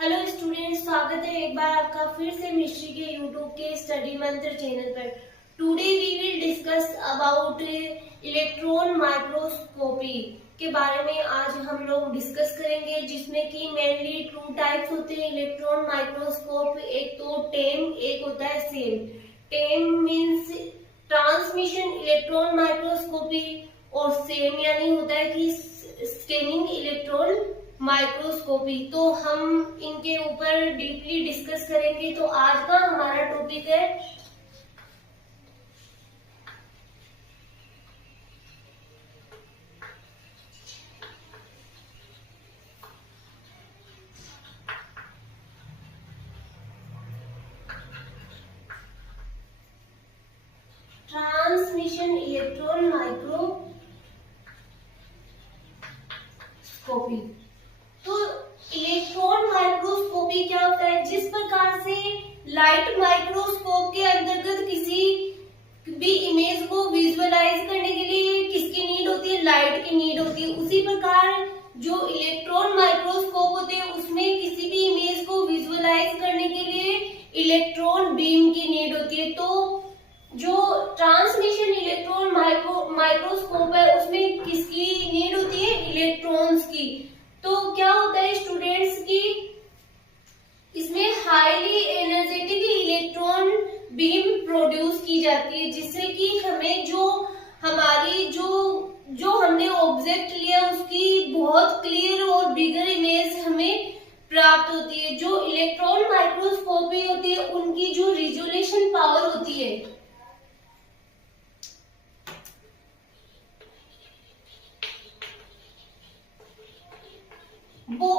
Hello students, स्वागत है एक बार आपका फिर से मिस्ट्री के यूट्यूब के स्टडी मंत्र चैनल पर। Today we will discuss about electron microscopy के बारे में आज हम लोग डिस्कस करेंगे, जिसमें कि मेनली टू टाइप्स होते हैं इलेक्ट्रॉन माइक्रोस्कोप। एक तो टेम, एक होता है सेम। टेम मीन्स ट्रांसमिशन इलेक्ट्रॉन माइक्रोस्कोपी और सेम यानी होता है कि स्कैनिंग इलेक्ट्रॉन माइक्रोस्कोपी। तो हम इनके ऊपर डीपली डिस्कस करेंगे। तो आज का हमारा टॉपिक है ट्रांसमिशन इलेक्ट्रॉन माइक्रोस्कोपी। तो इलेक्ट्रॉन माइक्रोस्कोपी क्या होता है? जिस प्रकार से लाइट माइक्रोस्कोप के अंतर्गत किसी भी इमेज को विजुअलाइज करने के लिए किसकी नीड होती है? लाइट की नीड होती है। उसी प्रकार जो इलेक्ट्रॉन माइक्रोस्कोप होते हैं उसमें किसी भी इमेज को विजुअलाइज करने के लिए इलेक्ट्रॉन बीम की नीड होती है। तो जो ट्रांसमिशन इलेक्ट्रॉन माइक्रोस्कोप है उसमें किसकी नीड होती है? इलेक्ट्रॉन्स की। तो क्या होता है स्टूडेंट्स की इसमें highly energetic electron beam produce की जाती है, जिससे कि हमें जो हमारी जो हमने ऑब्जेक्ट लिया उसकी बहुत क्लियर और बिगर इमेज हमें प्राप्त होती है। जो इलेक्ट्रॉन माइक्रोस्कोपी होती है उनकी जो रिजोल्यूशन पावर होती है वो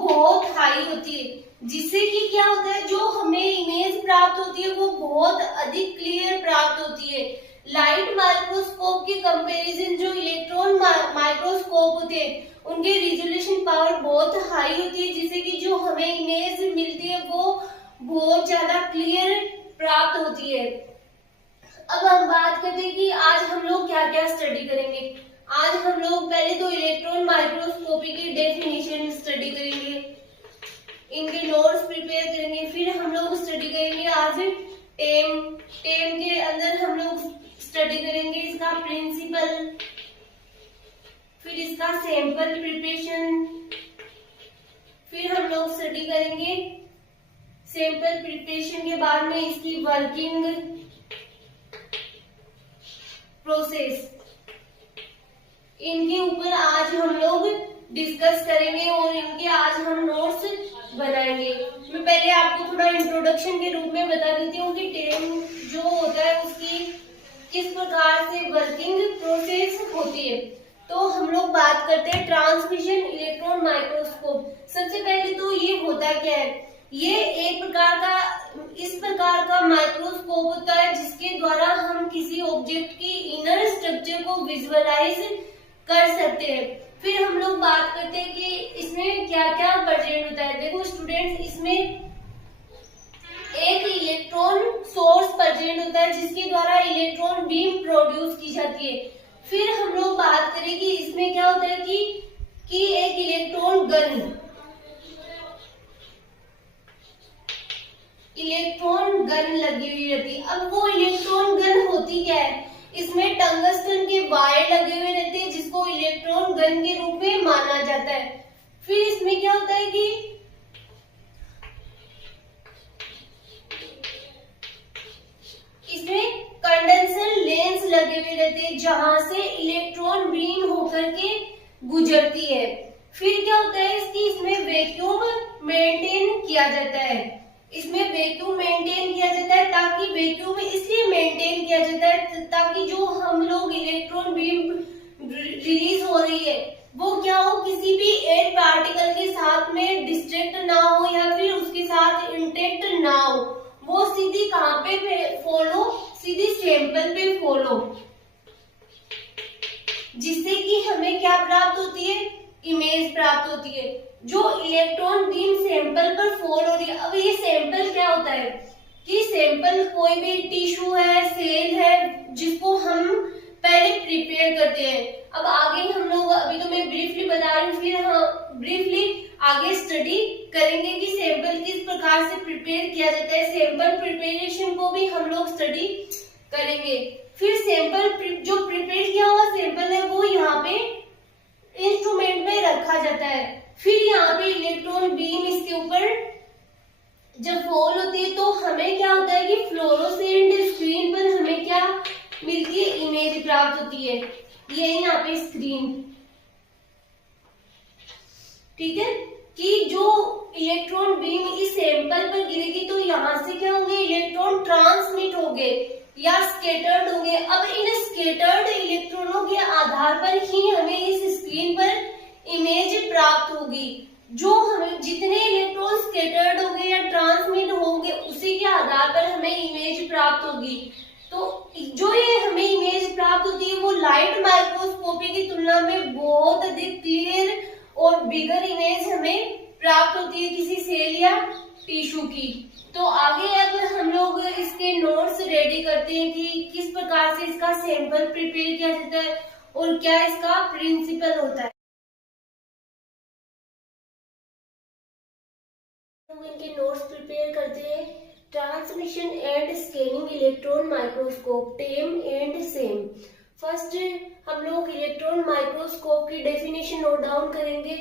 बहुत हाई होती है, जिससे कि क्या होता है जो हमें इमेज प्राप्त होती है वो बहुत अधिक क्लियर प्राप्त होती है। लाइट माइक्रोस्कोप के कंपैरिजन जो इलेक्ट्रॉन माइक्रोस्कोप होते हैं उनके रिजोल्यूशन पावर बहुत हाई होती है, जिससे कि जो हमें इमेज मिलती है वो बहुत ज्यादा क्लियर प्राप्त होती है। अब हम बात करते हैं कि आज हम लोग क्या क्या स्टडी करेंगे। आज हम लोग पहले तो इलेक्ट्रॉन माइक्रोस्कोपी की डेफिनेशन स्टडी करेंगे, इनके नोट्स प्रिपेयर करेंगे। फिर हम लोग स्टडी करेंगे आज टेम के अंदर हम लोग स्टडी करेंगे इसका प्रिंसिपल, फिर इसका सैंपल प्रिपरेशन, फिर हम लोग स्टडी करेंगे सैंपल प्रिपरेशन के बाद में इसकी वर्किंग प्रोसेस। इनके ऊपर आज हम लोग डिस्कस करेंगे और इनके आज हम नोट्स बनाएंगे। मैं पहले आपको थोड़ा इंट्रोडक्शन के रूप में बता देती हूँ कि टेम जो होता है उसकी किस प्रकार से वर्किंग प्रोसेस होती है। तो हम लोग बात करते हैं ट्रांसमिशन इलेक्ट्रॉन माइक्रोस्कोप। सबसे पहले तो ये होता क्या है? ये एक प्रकार का इस प्रकार का माइक्रोस्कोप होता है जिसके द्वारा हम किसी ऑब्जेक्ट की इनर स्ट्रक्चर को विजुअलाइज कर सकते हैं। फिर हम लोग बात करते हैं कि इसमें क्या क्या प्रेजेंट होता है। देखो स्टूडेंट्स, इसमें एक इलेक्ट्रॉन सोर्स प्रेजेंट होता है जिसके द्वारा इलेक्ट्रॉन बीम प्रोड्यूस की जाती है। फिर हम लोग बात करें कि इसमें क्या होता है कि एक इलेक्ट्रॉन गन लगी हुई रहती है। अब वो इलेक्ट्रॉन गन होती क्या है? इसमें टंगस्टन के वायर लगे हुए रहते हैं जिसको इलेक्ट्रॉन गन के रूप में माना जाता है। फिर इसमें क्या होता है कि इसमें कंडेंसर लेंस लगे हुए रहते हैं जहां से इलेक्ट्रॉन बीम होकर के गुजरती है। फिर क्या होता है इसमें वैक्यूम मेंटेन किया जाता है। इसमें वैक्यूम मेंटेन किया जाता है ताकि वैक्यूम इसलिए मेंटेन किया जाता है ताकि जो हम लोग इलेक्ट्रॉन बीम रिलीज हो रही है वो क्या हो, किसी भी एयर पार्टिकल के साथ में डिस्ट्रैक्ट ना हो या फिर उसके साथ इंटैक्ट ना हो। वो सीधी कहाँ पे फॉलो, सीधी सैंपल पे फॉलो, जिससे कि हमें क्या प्राप्त होती है? इमेज प्राप्त होती है। जो इलेक्ट्रॉन बीम सैंपल पर फॉल हो रही है। अब ये सैंपल क्या होता है कि सैंपल कोई भी टिश्यू है, सेल है, जिसको हम पहले प्रिपेयर करते हैं। अब आगे हम लोग, अभी तो मैं ब्रीफली बता रही हूँ, फिर हाँ ब्रीफली आगे स्टडी करेंगे कि सैंपल किस प्रकार से प्रिपेयर किया जाता है। सैंपल प्रिपरेशन को भी हम लोग स्टडी करेंगे। फिर सैंपल जो प्रिपेयर किया हुआ सैंपल है वो यहाँ पे इंस्ट्रूमेंट में रखा जाता है। फिर यहाँ पे इलेक्ट्रॉन बीम इसके ऊपर जब फॉल होती है तो हमें क्या होता है कि फ्लोरोसेंट स्क्रीन पर हमें क्या मिलती है, इमेज प्राप्त होती है। ये यहाँ पे स्क्रीन, ठीक है, कि जो इलेक्ट्रॉन बीम इस सैंपल पर गिरेगी तो यहाँ से क्या होंगे, इलेक्ट्रॉन ट्रांसमिट होंगे या स्केटर्ड होंगे। अब इन स्केटर्ड इलेक्ट्रॉनों के आधार पर ही हमें इस स्क्रीन पर इमेज प्राप्त होगी। जो हमें जितने इलेक्ट्रॉन स्केटर्ड होंगे या ट्रांसमिट होंगे उसी के आधार पर हमें इमेज प्राप्त होगी। तो जो ये हमें इमेज प्राप्त होती है वो लाइट माइक्रोस्कोपी की तुलना में बहुत अधिक क्लियर और बिगर इमेज हमें प्राप्त होती है किसी सेल या टिश्यू की। तो आगे अब हम लोग इसके नोट्स रेडी करते हैं कि किस प्रकार से इसका सैंपल प्रिपेयर किया जाता है और क्या इसका प्रिंसिपल होता है। हम इनके नोट्स प्रिपेयर करते हैं। Transmission and scanning electron microscope, TEM and SEM. First हम लोग इलेक्ट्रॉन माइक्रोस्कोप की डेफिनेशन नोट डाउन करेंगे।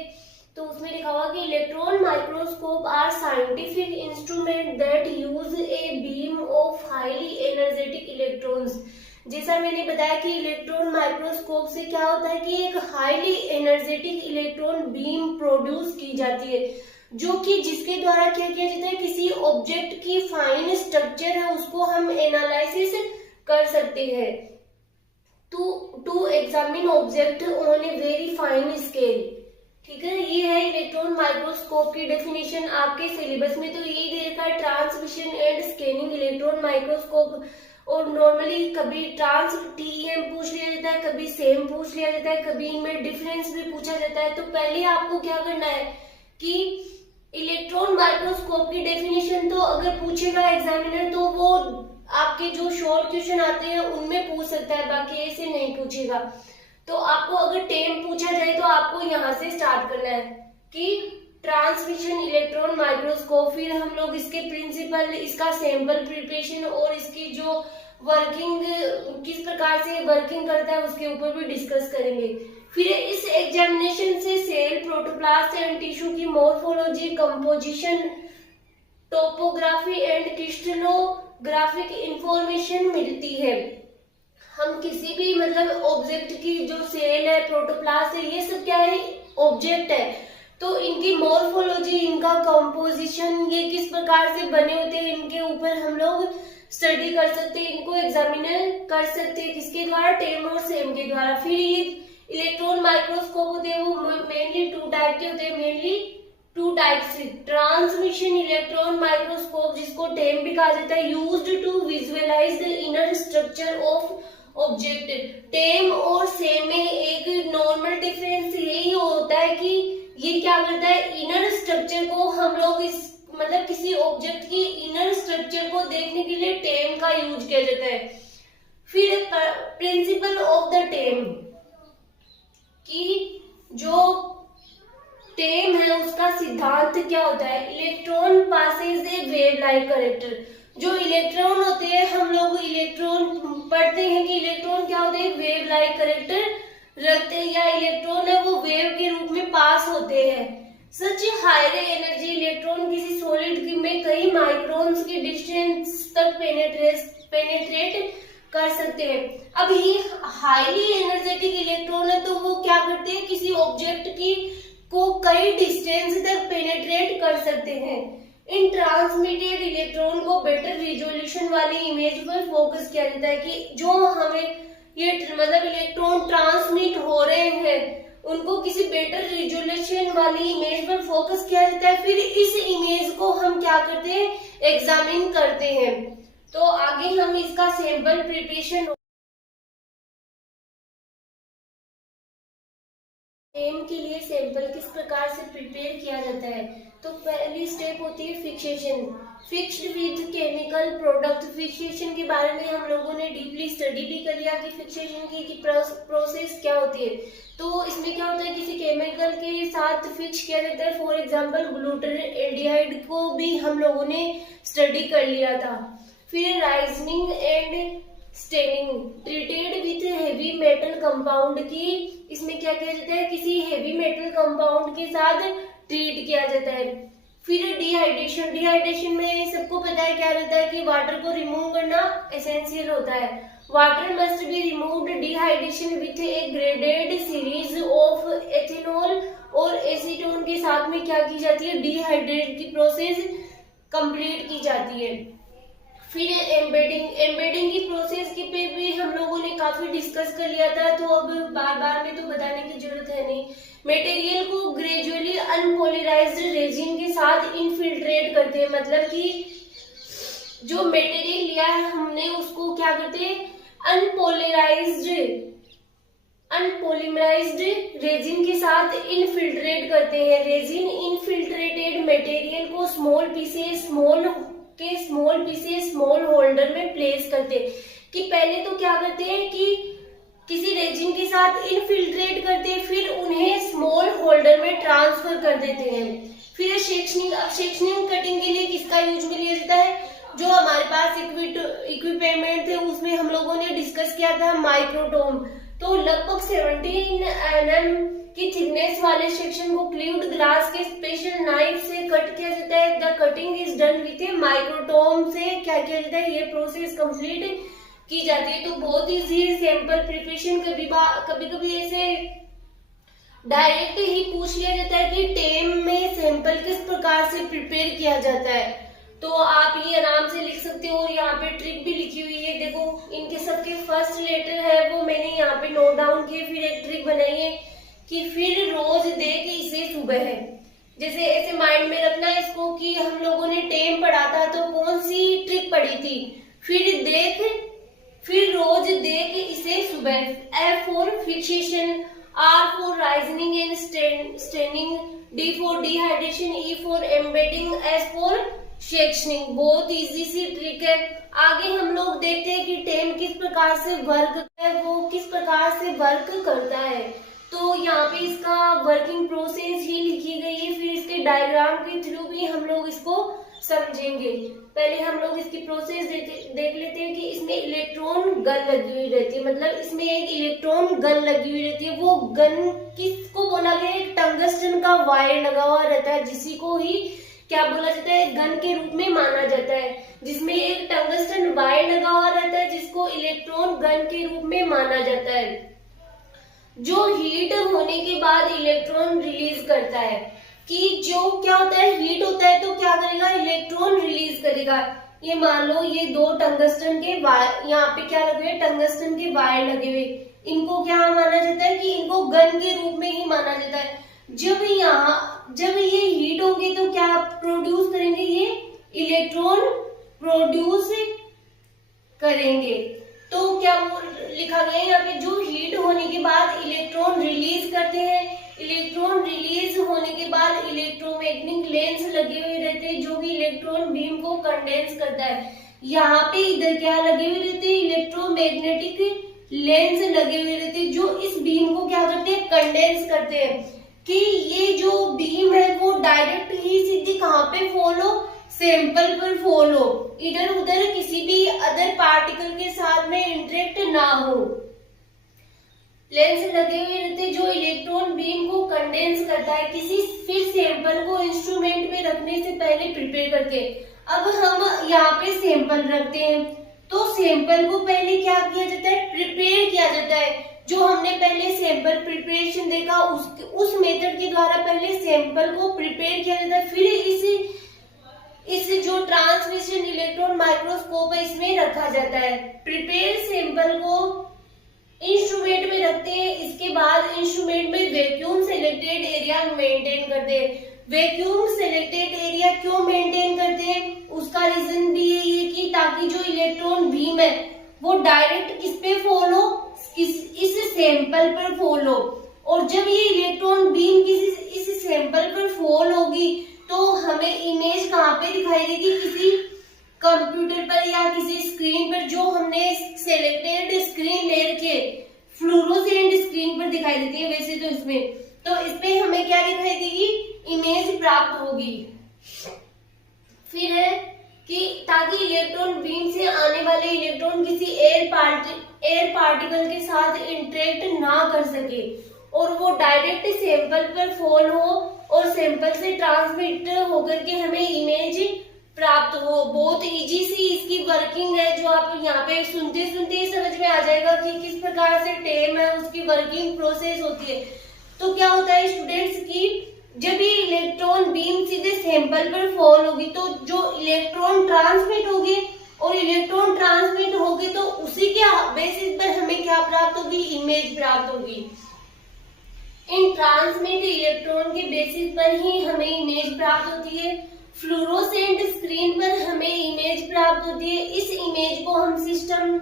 तो उसमें लिखा हुआ कि electron microscope are scientific instrument that use a beam of highly energetic electrons. जैसा मैंने बताया कि इलेक्ट्रॉन माइक्रोस्कोप से क्या होता है कि एक highly energetic electron beam produce की जाती है, जो कि जिसके द्वारा क्या किया जाता है, किसी ऑब्जेक्ट की फाइन स्ट्रक्चर है उसको हम एनालिसिस कर सकते हैं। To examine object on a very fine scale, ठीक है। ये है इलेक्ट्रॉन माइक्रोस्कोप की डेफिनेशन। आपके सिलेबस में तो यही दे रखा है, transmission and scanning electron microscope. और नॉर्मली कभी ट्रांस टीएम पूछ लिया जाता है, कभी सेम पूछ लिया जाता है, कभी इनमें डिफरेंस भी पूछा जाता है। तो पहले आपको क्या करना है कि इलेक्ट्रॉन माइक्रोस्कोप की डेफिनेशन तो अगर पूछेगा एग्जामिनर तो वो आपके जो शॉर्ट क्वेश्चन आते हैं उनमें पूछ सकता है, बाकी ऐसे नहीं पूछेगा। तो आपको अगर टेम पूछा जाए तो आपको यहाँ से स्टार्ट करना है कि ट्रांसमिशन इलेक्ट्रॉन माइक्रोस्कोप, फिर हम लोग इसके प्रिंसिपल, इसका सैंपल प्रिपरेशन और इसकी जो वर्किंग किस प्रकार से वर्किंग करता है उसके ऊपर भी डिस्कस करेंगे। फिर इस एग्जामिनेशन से सेल, प्रोटोप्लास्ट एंड टिश्यू की morphology, composition, topography and crystallographic information मिलती है। हम किसी भी मतलब ऑब्जेक्ट की जो सेल है, प्रोटोप्लास्ट है, ये सब क्या है, ऑब्जेक्ट है। तो इनकी मॉर्फोलॉजी, इनका कंपोजिशन, ये किस प्रकार से बने होते हैं, इनके ऊपर हम लोग स्टडी कर सकते हैं, इनको एग्जामिनर कर सकते हैं किसके द्वारा, टेम और सेम के द्वारा। फिर ये इलेक्ट्रॉन माइक्रोस्कोप होते हैं वो मेनली टू टाइप के होते हैं, mainly two types. Transmission electron microscope, जिसको टेम भी कहा जाता है, used to visualise the inner structure of object. TEM और सेम में एक नॉर्मल डिफरेंस यही होता है कि ये क्या करता है, इनर स्ट्रक्चर को हम लोग इस मतलब किसी ऑब्जेक्ट की इनर स्ट्रक्चर को देखने के लिए टेम का यूज किया जाता है। फिर प्रिंसिपल ऑफ द टेम, कि जो टेम है उसका सिद्धांत क्या होता है, इलेक्ट्रॉन पासेज ए वेव लाइक करेक्टर। जो इलेक्ट्रॉन होते हैं, हम लोग इलेक्ट्रॉन पढ़ते हैं कि इलेक्ट्रॉन क्या होते हैं, वेव लाइक करेक्टर रखते हैं, या इलेक्ट्रॉन है वो वेव के रूप में पास होते हैं। सच हायर एनर्जी इलेक्ट्रॉन किसी सॉलिड में कई माइक्रोन्स की डिस्टेंस तक पेनेट्रेट कर सकते हैं। अब ये हाईली एनर्जेटिक इलेक्ट्रॉन है तो वो क्या करते हैं, किसी ऑब्जेक्ट की को कई डिस्टेंस तक पेनेट्रेट कर सकते हैं। इन ट्रांसमिटेड इलेक्ट्रॉन को बेटर रिजोल्यूशन वाली इमेज पर फोकस किया जाता है, कि जो हमें ये मतलब इलेक्ट्रॉन ट्रांसमिट हो रहे हैं उनको किसी बेटर रिजोल्यूशन वाली इमेज पर फोकस किया जाता है। फिर इस इमेज को हम क्या करते हैं, एग्जामिन करते हैं। तो आगे हम इसका सैंपल प्रिपरेशन टेम के लिए सैंपल किस प्रकार से प्रिपेयर किया जाता है। तो पहली स्टेप होती है fixation, fixed with chemical product. Fixation के बारे में हम लोगों ने डीपली स्टडी भी कर लिया कि फिक्सेशन की प्रोसेस क्या होती है। तो इसमें क्या होता है, किसी केमिकल पार्टिकल के साथ फिक्स किया जाता है। फॉर एग्जांपल ग्लूटाल्डिहाइड को भी हम लोगों ने स्टडी कर लिया था। फिर rinsing and staining, treated with heavy metal compound की, इसमें क्या किया जाता है, किसी हेवी मेटल कंपाउंड के साथ ट्रीट किया जाता है। फिर डिहाइड्रेशन, डिहाइड्रेशन में सबको पता है क्या रहता है कि वाटर को रिमूव करना एसेंशियल होता है। Water must be removed dehydration with A graded series of ethanol और एसीटोन के साथ में क्या की जाती है, डिहाइड्रेट की प्रोसेस कंप्लीट की जाती है। फिर एम्बेडिंग, एम्बेडिंग की प्रोसेस की पे भी हम लोगों ने काफी डिस्कस कर लिया था, तो अब बार बार में तो बताने की जरूरत है नहीं। मटेरियल को ग्रेजुअली अनपोलराइज्ड रेजिन के साथ इनफिल्ट्रेट करते हैं, मतलब कि जो मटेरियल लिया है हमने उसको क्या करते हैं, अनपॉलीमराइज्ड रेजिन के साथ इनफिल्ट्रेट करते हैं। रेजिन इनफिल्ट्रेटेड मटेरियल को स्मॉल पीसेस स्मॉल होल्डर में प्लेस करते हैं। कि पहले तो क्या करते हैं कि किसी रेजिन के साथ इनफिल्ट्रेट करते हैं, फिर उन्हें स्मॉल होल्डर में ट्रांसफर कर देते हैं। फिर सेक्शनिंग, अब सेक्शनिंग कटिंग के लिए किसका यूज में लिया जाता है, जो हमारे पास इक्विपमेंट थे उसमें हम लोगों ने डिस्कस किया था माइक्रोटोम। तो लगभग 17 mm की थिकनेस वाले सेक्शन को क्लीव्ड ग्लास के स्पेशल नाइफ से कट किया जाता है। The cutting is done with A microtome से क्या किया जाता है, ये प्रोसेस कंप्लीट की जाती है। तो बहुत इजी सैंपल प्रिपरेशन, कभी कभी ऐसे डायरेक्ट ही पूछ लिया जाता है कि टेम में सैंपल किस प्रकार से प्रिपेयर किया जाता है, तो आप ये आराम से लिख सकते हो। और यहाँ पे ट्रिक भी लिखी हुई है, देखो इनके सबके फर्स्ट लेटर है वो मैंने यहाँ पे नोट डाउन किए। फिर एक ट्रिक बनाई है कि फिर रोज देख इसे सुबह है, जैसे ऐसे माइंड में रखना है इसको कि हम लोगों ने टेम पढ़ा था तो कौन सी ट्रिक पढ़ी थी, फिर रोज देख इसे सुबह। F for fixation, R for rinsing and staining, D for dehydration, E for embedding, S for sectioning. बहुत इजी सी ट्रिक है। आगे हम लोग देखते हैं कि टेम किस प्रकार से वर्क करता है, वो किस प्रकार से वर्क करता है। तो यहाँ पे इसका वर्किंग प्रोसेस ही लिखी गई है, फिर इसके डायग्राम के थ्रू भी हम लोग इसको समझेंगे। पहले हम लोग इसकी प्रोसेस देख लेते हैं कि इसमें इलेक्ट्रॉन गन लगी हुई रहती है, मतलब इसमें एक इलेक्ट्रॉन गन लगी हुई रहती है। वो गन किसको बोला गया है, टंगस्टन का वायर लगा हुआ रहता है, जिसी को ही क्या बोला जाता है, गन के रूप में माना जाता है, जिसमें एक टंगस्टन वायर लगा हुआ रहता है जिसको इलेक्ट्रॉन गन के रूप में माना जाता है, जो हीट होने के बाद इलेक्ट्रॉन रिलीज करता है। कि जो क्या होता है, हीट होता है तो क्या करेगा, इलेक्ट्रॉन रिलीज करेगा। ये मान लो ये दो टंगस्टन के वायर, यहाँ पे क्या लगे हुए, टंगस्टन के वायर लगे हुए, इनको क्या माना जाता है कि इनको गन के रूप में ही माना जाता है। जब ये हीट होंगे तो क्या प्रोड्यूस करेंगे, ये इलेक्ट्रॉन प्रोड्यूस करेंगे। तो क्या लिखा गया है यहाँ पे, जो हीट होने के बाद इलेक्ट्रॉन रिलीज करते हैं, इलेक्ट्रॉन रिलीज होने के बाद इलेक्ट्रोमैग्नेटिक लेंस लगे हुए रहते हैं जो कि इलेक्ट्रॉन बीम को कंडेंस करता है। यहाँ पे इधर क्या लगे हुए रहते हैं, इलेक्ट्रोमैग्नेटिक लेंस लगे हुए रहते हैं जो इस बीम को क्या करते हैं, कंडेंस करते हैं। कि ये जो बीम है वो डायरेक्ट ही सीधी कहाँ पे फॉल हो, सैंपल पर फॉल हो, इधर उधर किसी भी अदर पार्टिकल के साथ में इंटरेक्ट ना हो। लेंस लगे हुए रहते जो इलेक्ट्रॉन बीम को कंडेंस करता है किसी फिर सैंपल को इंस्ट्रूमेंट में रखने से पहले प्रिपेयर करके। अब हम यहाँ पे सैंपल रखते हैं तो सैंपल को पहले क्या किया जाता है, प्रिपेयर किया जाता है। जो हमने पहले सैंपल प्रिपरेशन देखा उस मेथड के द्वारा पहले सैंपल को प्रिपेयर किया जाता है, फिर इस जो ट्रांसमिशन इलेक्ट्रॉन माइक्रोस्कोप है इसमें रखा जाता है। प्रिपेयर सैंपल को इंस्ट्रूमेंट में रखते हैं, इसके बाद इंस्ट्रूमेंट में वैक्यूम सिलेक्टेड एरिया मेंटेन करते हैं। वैक्यूम सिलेक्टेड एरिया क्यों मेंटेन करते हैं, उसका रीजन भी यही है कि ताकि जो इलेक्ट्रॉन बीम है वो डायरेक्ट किस पे फॉल हो, इस सैंपल पर फॉल हो। और जब ये इलेक्ट्रॉन बीम किसी इस सैंपल पर फॉल होगी तो हमें इमेज कहाँ पे दिखाई देगी, किसी कंप्यूटर पर या किसी स्क्रीन पर, जो हमने सिलेक्टेड स्क्रीन ले रखी है फ्लोरोसेंट स्क्रीन पर दिखाई देती है वैसे तो इसमें। तो इसमें हमें क्या दिखाई देगी, इमेज प्राप्त होगी। फिर है कि ताकि इलेक्ट्रॉन बीम से आने वाले इलेक्ट्रॉन किसी एयर पार्टिकल के साथ इंटरेक्ट ना कर सके और वो डायरेक्ट सैंपल पर फॉल हो और सैंपल से ट्रांसमिट होकर के हमें इमेज प्राप्त हो। बहुत इजी सी इसकी वर्किंग है, जो आप यहाँ पे सुनते सुनते ही समझ में आ जाएगा कि किस प्रकार से टेम है, उसकी वर्किंग प्रोसेस होती है। तो क्या होता है स्टूडेंट्स की जब ये इलेक्ट्रॉन बीम सीधे सैंपल पर फॉल होगी तो जो इलेक्ट्रॉन ट्रांसमिट होगी और इलेक्ट्रॉन ट्रांसमिट होगी तो उसी के बेसिस पर हमें क्या प्राप्त होगी, इमेज प्राप्त होगी। इन ट्रांसमिट इलेक्ट्रॉन के बेसिस पर ही हमें इमेज प्राप्त होती है। फ्लोरोसेंट स्क्रीन पर हमें इमेज प्राप्त होती है। इस इमेज को हम सिस्टम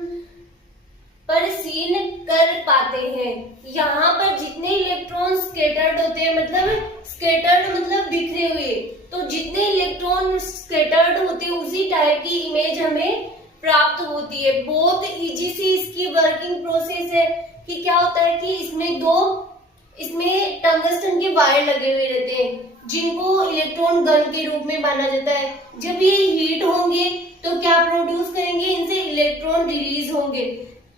पर सीन कर पाते हैं। यहाँ पर जितने इलेक्ट्रॉन स्कैटर्ड होते हैं, मतलब स्कैटर्ड मतलब बिखरे हुए, तो जितने इलेक्ट्रॉन स्कैटर्ड होते हैं उसी टाइप की इमेज हमें प्राप्त होती है। बहुत इजी सी इसकी वर्किंग प्रोसेस है कि क्या होता है कि इसमें टंगस्टन के वायर लगे हुए रहते हैं जिनको इलेक्ट्रॉन गन के रूप में माना जाता है। जब ये हीट होंगे तो क्या प्रोड्यूस करेंगे, इनसे इलेक्ट्रॉन रिलीज होंगे।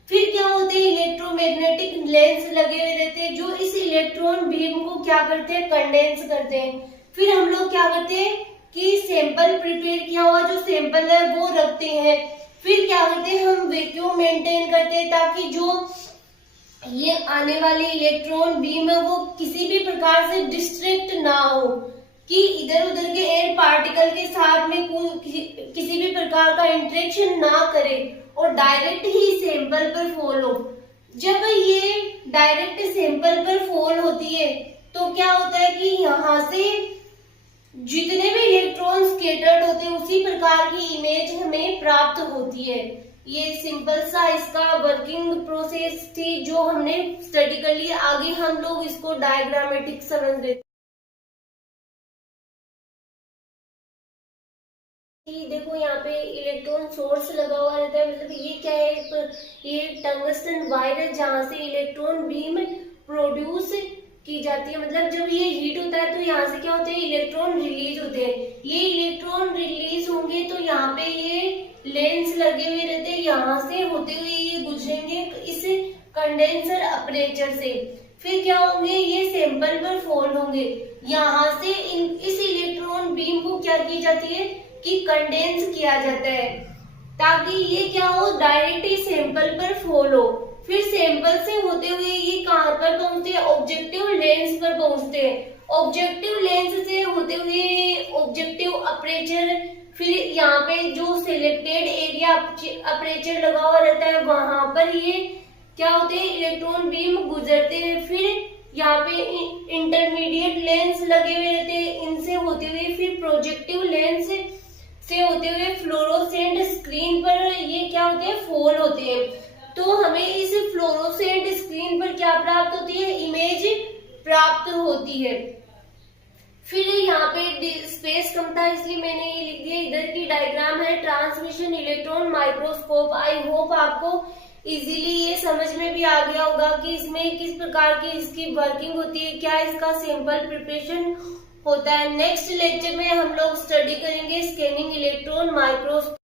फिर क्या होते हैं, इलेक्ट्रोमैग्नेटिक लेंस लगे हुए रहते हैं जो इस इलेक्ट्रॉन बीम को क्या करते हैं, कंडेंस करते हैं। फिर हम लोग क्या करते हैं कि सैंपल प्रिपेयर किया हुआ जो सैंपल है वो रखते हैं। फिर क्या करते हैं, हम वैक्यूम मेंटेन करते हैं ताकि जो ये आने वाले इलेक्ट्रॉन बीम है वो किसी भी प्रकार से डिस्ट्रैक्ट ना हो, कि इधर उधर के एयर पार्टिकल के साथ में किसी भी प्रकार का इंटरेक्शन ना करे और डायरेक्ट ही सैंपल पर फॉल हो। जब ये डायरेक्ट सैंपल पर फॉल होती है तो क्या होता है कि यहाँ से जितने भी इलेक्ट्रॉन स्कैटर्ड होते हैं उसी प्रकार की इमेज हमें प्राप्त होती है। ये सिंपल सा इसका वर्किंग प्रोसेस थी जो हमने स्टडी कर लिया। आगे हम लोग इसको डायग्रामेटिक समझ लेते। देखो यहाँ पे इलेक्ट्रॉन सोर्स लगा हुआ रहता है, मतलब ये क्या है, ये टंगस्टन वायर है जहाँ से इलेक्ट्रॉन बीम प्रोड्यूस की जाती है। मतलब जब ये हीट होता है तो यहाँ से क्या होते हैं, इलेक्ट्रॉन रिलीज होते हैं। ये इलेक्ट्रॉन रिलीज होंगे तो यहाँ पे ये लेंस लगे हुए रहते हैं, यहाँ से होते हुए ये गुजरेंगे इस कंडेंसर अपर्चर से। फिर क्या होंगे, ये सैंपल पर फॉल होंगे। यहाँ से इस इलेक्ट्रॉन बीम को क्या की जाती है कि कंडेंस किया जाता है ताकि ये क्या हो, डायरेक्ट ही सैंपल पर फॉल हो। फिर सैंपल से होते हुए ये कहाँ पर पहुंचते हैं, ऑब्जेक्टिव लेंस पर पहुंचते हैं। ऑब्जेक्टिव लेंस से होते हुए ऑब्जेक्टिव अपर्चर, फिर यहाँ पे जो सिलेक्टेड एरिया अपर्चर लगा हुआ रहता है वहां पर ये क्या होते हैं, इलेक्ट्रॉन बीम गुजरते हैं। फिर यहाँ पे इंटरमीडिएट लेंस लगे हुए रहते हैं, इनसे होते हुए फिर प्रोजेक्टिव लेंस से होते हुए फ्लोरोसेंट स्क्रीन पर ये क्या होते हैं, फॉल होते हैं। तो हमें इस फ्लोरोसेंट स्क्रीन पर क्या प्राप्त होती है, इमेज प्राप्त होती है। फिर यहाँ पे स्पेस कम था इसलिए मैंने ये लिख दिया। इधर की डायग्राम है transmission electron microscope. I hope आपको इजीली ये समझ में भी आ गया होगा कि इसमें किस प्रकार की इसकी वर्किंग होती है, क्या इसका सैंपल प्रिपरेशन होता है। नेक्स्ट लेक्चर में हम लोग स्टडी करेंगे स्कैनिंग इलेक्ट्रॉन माइक्रोस्कोप।